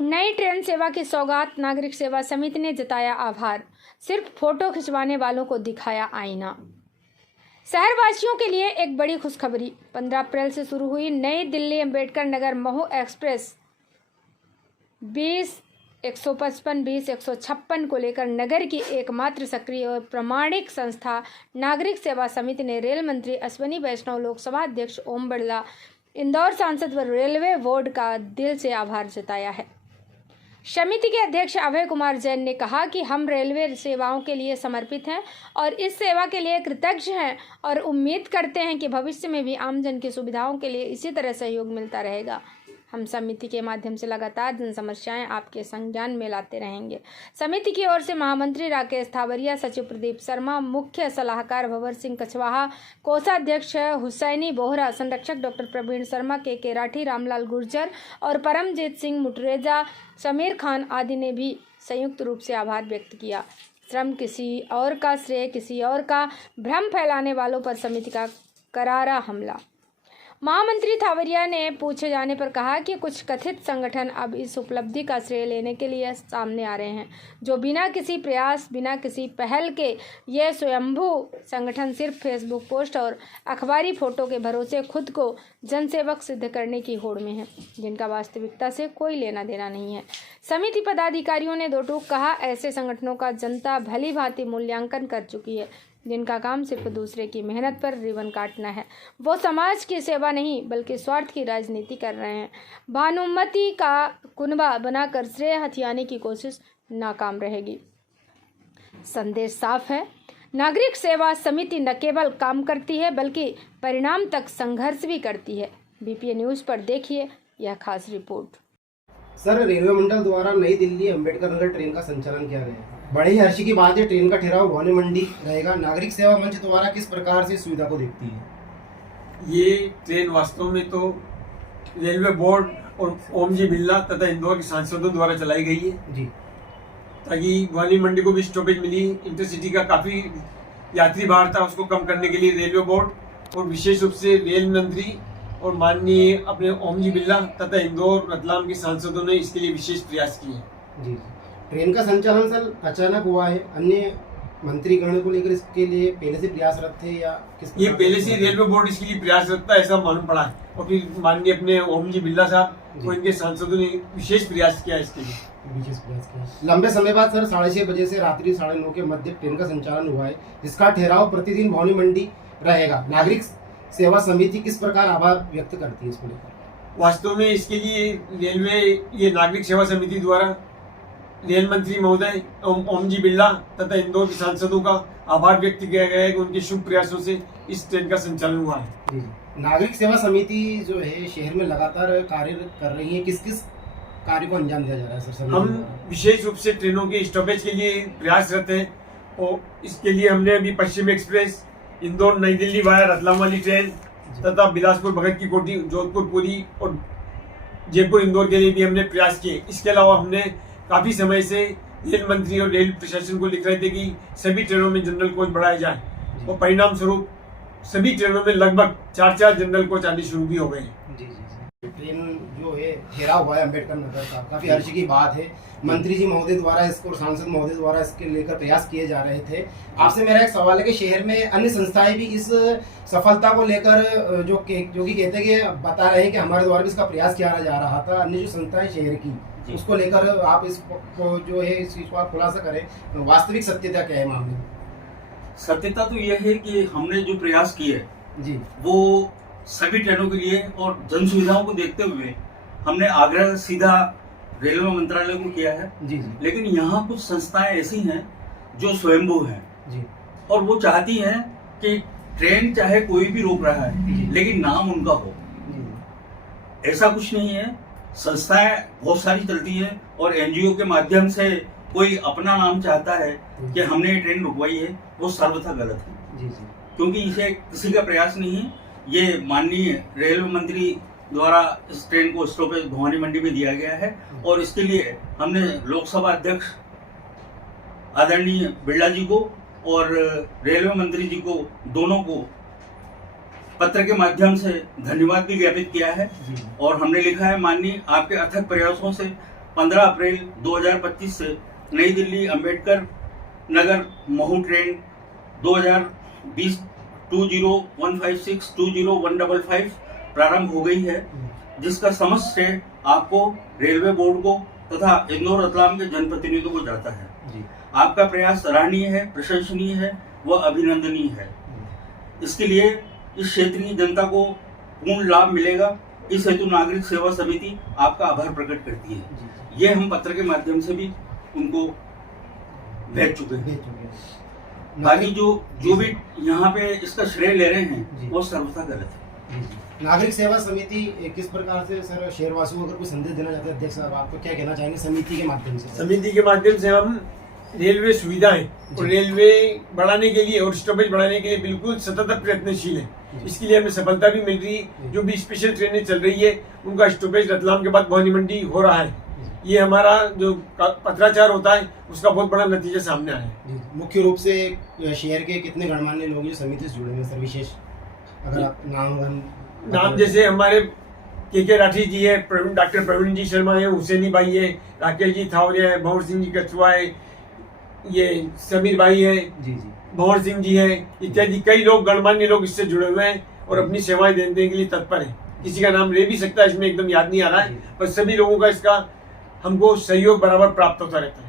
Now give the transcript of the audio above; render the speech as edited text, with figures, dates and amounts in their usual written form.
नई ट्रेन सेवा की सौगात, नागरिक सेवा समिति ने जताया आभार। सिर्फ फोटो खिंचवाने वालों को दिखाया आईना। शहरवासियों के लिए एक बड़ी खुशखबरी। 15 अप्रैल से शुरू हुई नई दिल्ली अंबेडकर नगर महू एक्सप्रेस 20-155-20-156 को लेकर नगर की एकमात्र सक्रिय और प्रामाणिक संस्था नागरिक सेवा समिति ने रेल मंत्री अश्विनी वैष्णव, लोकसभा अध्यक्ष ओम बिरला, इंदौर सांसद व रेलवे बोर्ड का दिल से आभार जताया है। समिति के अध्यक्ष अभय कुमार जैन ने कहा कि हम रेलवे सेवाओं के लिए समर्पित हैं और इस सेवा के लिए कृतज्ञ हैं और उम्मीद करते हैं कि भविष्य में भी आमजन की सुविधाओं के लिए इसी तरह सहयोग मिलता रहेगा। हम समिति के माध्यम से लगातार जन समस्याएं आपके संज्ञान में लाते रहेंगे। समिति की ओर से महामंत्री राकेश थावरिया, सचिव प्रदीप शर्मा, मुख्य सलाहकार भंवर सिंह कछवाहा, कोषाध्यक्ष हुसैनी बोहरा, संरक्षक डॉक्टर प्रवीण शर्मा, के राठी, रामलाल गुर्जर और परमजीत सिंह मुटरेजा, समीर खान आदि ने भी संयुक्त रूप से आभार व्यक्त किया। श्रम किसी और का श्रेय किसी और का, भ्रम फैलाने वालों पर समिति का करारा हमला। महामंत्री थावरिया ने पूछे जाने पर कहा कि कुछ कथित संगठन अब इस उपलब्धि का श्रेय लेने के लिए सामने आ रहे हैं, जो बिना किसी प्रयास, बिना किसी पहल के ये स्वयंभू संगठन सिर्फ फेसबुक पोस्ट और अखबारी फोटो के भरोसे खुद को जनसेवक सिद्ध करने की होड़ में है, जिनका वास्तविकता से कोई लेना देना नहीं है। समिति पदाधिकारियों ने दो टूक कहा, ऐसे संगठनों का जनता भली भांति मूल्यांकन कर चुकी है, जिनका काम सिर्फ दूसरे की मेहनत पर रिबन काटना है। वो समाज की सेवा नहीं बल्कि स्वार्थ की राजनीति कर रहे हैं। भानुमति का कुनबा बनाकर श्रेय हथियाने की कोशिश नाकाम रहेगी। संदेश साफ है, नागरिक सेवा समिति न केवल काम करती है बल्कि परिणाम तक संघर्ष भी करती है। बीपीए न्यूज पर देखिए यह खास रिपोर्ट। सर, रेलवे मंडल द्वारा नई दिल्ली अंबेडकर नगर ट्रेन का संचालन किया गया है। बड़े ही हर्ष की बात है, ट्रेन का ठहराव भवानी मंडी रहेगा। नागरिक सेवा मंच द्वारा किस प्रकार से सुविधा को देखती है? ये ट्रेन वास्तव में तो रेलवे बोर्ड और ओम जी बिरला तथा इंदौर के सांसदों द्वारा चलाई गई है जी, ताकि भवानी मंडी को भी स्टॉपेज मिली। इंटरसिटी का काफी यात्री भार था, उसको कम करने के लिए रेलवे बोर्ड और विशेष रूप से रेल मंत्री और माननीय अपने ओम जी बिरला तथा इंदौर रतलाम के सांसदों ने इसके लिए विशेष प्रयास किए हैं। जी। ट्रेन का संचालन सर अचानक हुआ है, अन्य मंत्रीगण को लेकर इसके लिए पहले से प्रयासरत थे या किस? ये पहले से रेलवे बोर्ड इसके लिए प्रयासरत था, ऐसा मालूम पड़ा है और फिर माननीय अपने ओम जी बिरला साहब और इनके सांसदों ने विशेष प्रयास किया इसके लिए। विशेष प्रयास किया। लंबे समय बाद सर 6:30 बजे से रात्रि 9:30 के मध्य ट्रेन का संचालन हुआ है, जिसका ठहराव प्रतिदिन भवानी मंडी रहेगा। नागरिक सेवा समिति किस प्रकार आभार व्यक्त करती है इसको लेकर? वास्तव में इसके लिए रेलवे ये नागरिक सेवा समिति द्वारा रेल मंत्री महोदय ओम जी बिरला तथा इंदौर के सांसदों का आभार व्यक्त किया गया है कि उनके शुभ प्रयासों से इस ट्रेन का संचालन हुआ है। जी। नागरिक सेवा समिति जो है शहर में लगातार कार्य कर रही है, किस किस कार्य को अंजाम दिया जा रहा है सर? हम विशेष रूप से ट्रेनों के स्टॉपेज के लिए प्रयासरत हैं और इसके लिए हमने अभी पश्चिम एक्सप्रेस, इंदौर नई दिल्ली वाया रतलाम वाली ट्रेन तथा बिलासपुर भगत की कोठी, जोधपुर पुरी और जयपुर इंदौर के लिए भी हमने प्रयास किए। इसके अलावा हमने काफी समय से रेल मंत्री और रेल प्रशासन को लिख रहे थे कि सभी ट्रेनों में जनरल कोच बढ़ाए जाए और परिणाम स्वरूप सभी ट्रेनों में लगभग 4 जनरल कोच आने शुरू भी हो गए। जी। ट्रेन जो है ठहराव हुआ है अम्बेडकर नगर का, काफी हर्ष की बात है। मंत्री जी महोदय द्वारा इसको और सांसद महोदय द्वारा इसके लेकर प्रयास किए जा रहे थे। आपसे मेरा एक सवाल है कि शहर में अन्य संस्थाएं भी इस सफलता को लेकर जो कि कहते हैं कि बता रहे हैं कि हमारे द्वारा भी इसका प्रयास किया जा रहा था, अन्य जो संस्थाएं शहर की, उसको लेकर आप इसको जो है इस चीज को आप खुलासा करें, वास्तविक सत्यता क्या है मामले में? सत्यता तो यह है कि हमने जो प्रयास किए जी, वो सभी ट्रेनों के लिए और जन सुविधाओं को देखते हुए हमने आग्रह सीधा रेलवे मंत्रालय को किया है। जी। लेकिन यहाँ कुछ संस्थाएं ऐसी हैं जो स्वयंभू हैं जी, और वो चाहती हैं कि ट्रेन चाहे कोई भी रोक रहा है लेकिन नाम उनका हो। ऐसा कुछ नहीं है, संस्थाएं बहुत सारी चलती हैं और एनजीओ के माध्यम से कोई अपना नाम चाहता है कि हमने ये ट्रेन रुकवाई है, वो सर्वथा गलत है। क्योंकि इसे किसी का प्रयास नहीं है। ये माननीय रेलवे मंत्री द्वारा इस ट्रेन को स्टॉपेज भवानी मंडी में दिया गया है और इसके लिए हमने लोकसभा अध्यक्ष आदरणीय बिरला जी को और रेलवे मंत्री जी को, दोनों को पत्र के माध्यम से धन्यवाद भी ज्ञापित किया है। और हमने लिखा है, माननीय आपके अथक प्रयासों से 15 अप्रैल 2025 से नई दिल्ली अंबेडकर नगर महू ट्रेन 2020 20156 20155 प्रारंभ हो गई है, जिसका समस्त श्रेय आपको, रेलवे बोर्ड को तथा इंदौर रतलाम के जनप्रतिनिधियों को जाता है। जी। आपका प्रयास सराहनीय है, प्रशंसनीय है व अभिनंदनीय है। इसके लिए इस क्षेत्र की जनता को पूर्ण लाभ मिलेगा। इस हेतु नागरिक सेवा समिति आपका आभार प्रकट करती है। ये हम पत्र के माध्यम से भी उनको भेज चुके हैं। बाकी जो भी यहाँ पे इसका श्रेय ले रहे हैं वो सर्वथा गलत है। नागरिक सेवा समिति किस प्रकार से सर शहरवासियों को अगर कोई संदेश देना चाहते हैं, अध्यक्ष साहब आपको क्या कहना चाहेंगे समिति के माध्यम से? समिति के माध्यम से हम रेलवे सुविधाएं और रेलवे बढ़ाने के लिए और स्टॉपेज बढ़ाने के लिए बिल्कुल सतत प्रयत्नशील है। इसके लिए हमें सफलता भी मिल रही है। जो भी स्पेशल ट्रेनें चल रही है उनका स्टॉपेज रतलाम के बाद भवानी मंडी हो रहा है। ये हमारा जो पत्राचार होता है उसका बहुत बड़ा नतीजा सामने आया है। मुख्य रूप से शहर के कितने गणमान्य लोग जो समिति से जुड़े हुए सर, विशेष अगर आप नाम जैसे हमारे के राठी जी है, डॉक्टर प्रवीण जी शर्मा है, हुसैनी भाई है, राकेश जी थावरिया है, भंवर सिंह जी कछुआ है, ये समीर भाई है, भंवर सिंह जी है, इत्यादि कई लोग गणमान्य लोग इससे जुड़े हुए हैं और अपनी सेवाएं देने के लिए तत्पर है। किसी का नाम ले भी सकता है, इसमें एकदम याद नहीं आ रहा है, पर सभी लोगों का इसका हमको सहयोग बराबर प्राप्त होता रहता है।